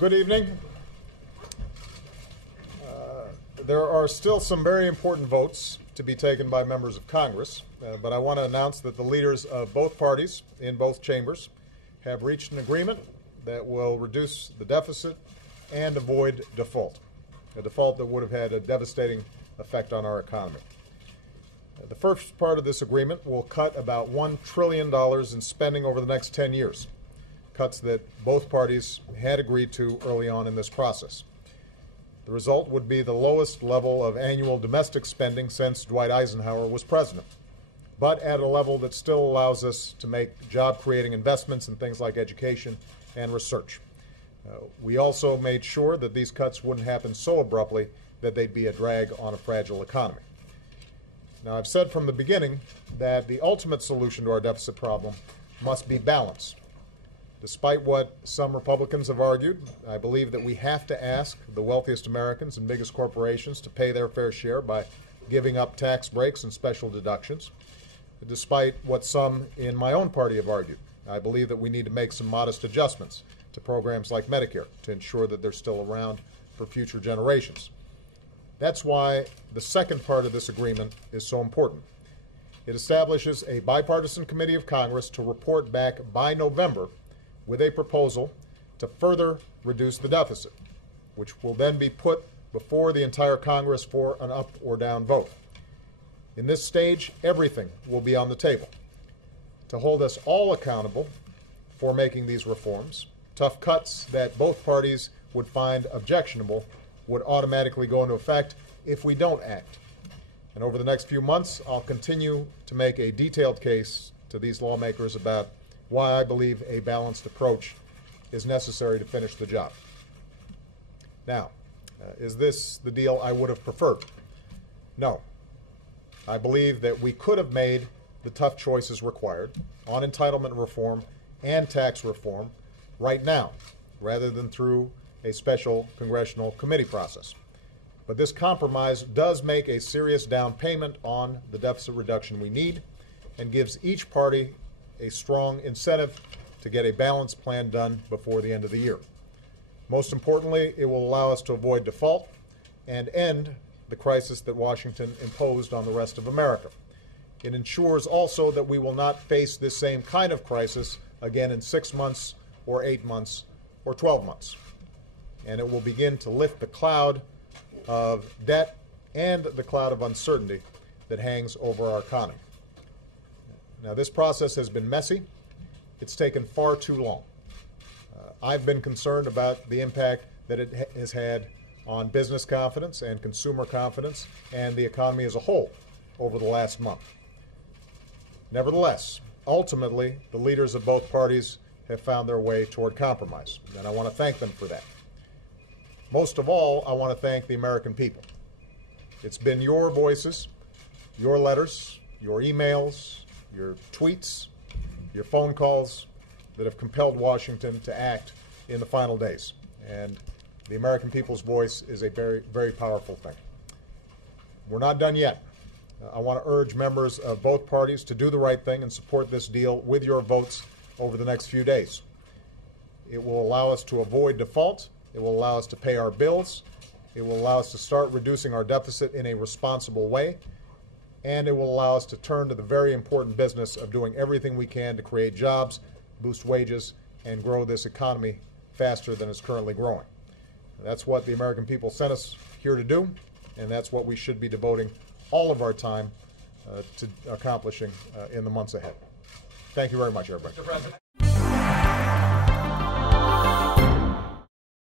Good evening. There are still some very important votes to be taken by members of Congress, but I want to announce that the leaders of both parties in both chambers have reached an agreement that will reduce the deficit and avoid default, a default that would have had a devastating effect on our economy. The first part of this agreement will cut about $1 trillion in spending over the next 10 years, cuts that both parties had agreed to early on in this process. The result would be the lowest level of annual domestic spending since Dwight Eisenhower was president, but at a level that still allows us to make job-creating investments in things like education and research. We also made sure that these cuts wouldn't happen so abruptly that they'd be a drag on a fragile economy. Now, I've said from the beginning that the ultimate solution to our deficit problem must be balance. Despite what some Republicans have argued, I believe that we have to ask the wealthiest Americans and biggest corporations to pay their fair share by giving up tax breaks and special deductions. Despite what some in my own party have argued, I believe that we need to make some modest adjustments to programs like Medicare to ensure that they're still around for future generations. That's why the second part of this agreement is so important. It establishes a bipartisan committee of Congress to report back by November with a proposal to further reduce the deficit, which will then be put before the entire Congress for an up or down vote. In this stage, everything will be on the table to hold us all accountable for making these reforms. Tough cuts that both parties would find objectionable would automatically go into effect if we don't act. And over the next few months, I'll continue to make a detailed case to these lawmakers about why I believe a balanced approach is necessary to finish the job. Now, is this the deal I would have preferred? No. I believe that we could have made the tough choices required on entitlement reform and tax reform right now, rather than through a special congressional committee process. But this compromise does make a serious down payment on the deficit reduction we need and gives each party a strong incentive to get a balanced plan done before the end of the year. Most importantly, it will allow us to avoid default and end the crisis that Washington imposed on the rest of America. It ensures also that we will not face this same kind of crisis again in 6 months or 8 months or 12 months. And it will begin to lift the cloud of debt and the cloud of uncertainty that hangs over our economy. Now, this process has been messy. It's taken far too long. I've been concerned about the impact that it has had on business confidence and consumer confidence and the economy as a whole over the last month. Nevertheless, ultimately, the leaders of both parties have found their way toward compromise, and I want to thank them for that. Most of all, I want to thank the American people. It's been your voices, your letters, your emails, your tweets, your phone calls that have compelled Washington to act in the final days. And the American people's voice is a very, very powerful thing. We're not done yet. I want to urge members of both parties to do the right thing and support this deal with your votes over the next few days. It will allow us to avoid default. It will allow us to pay our bills. It will allow us to start reducing our deficit in a responsible way. And it will allow us to turn to the very important business of doing everything we can to create jobs, boost wages, and grow this economy faster than it's currently growing. That's what the American people sent us here to do, and that's what we should be devoting all of our time to accomplishing in the months ahead. Thank you very much, everybody.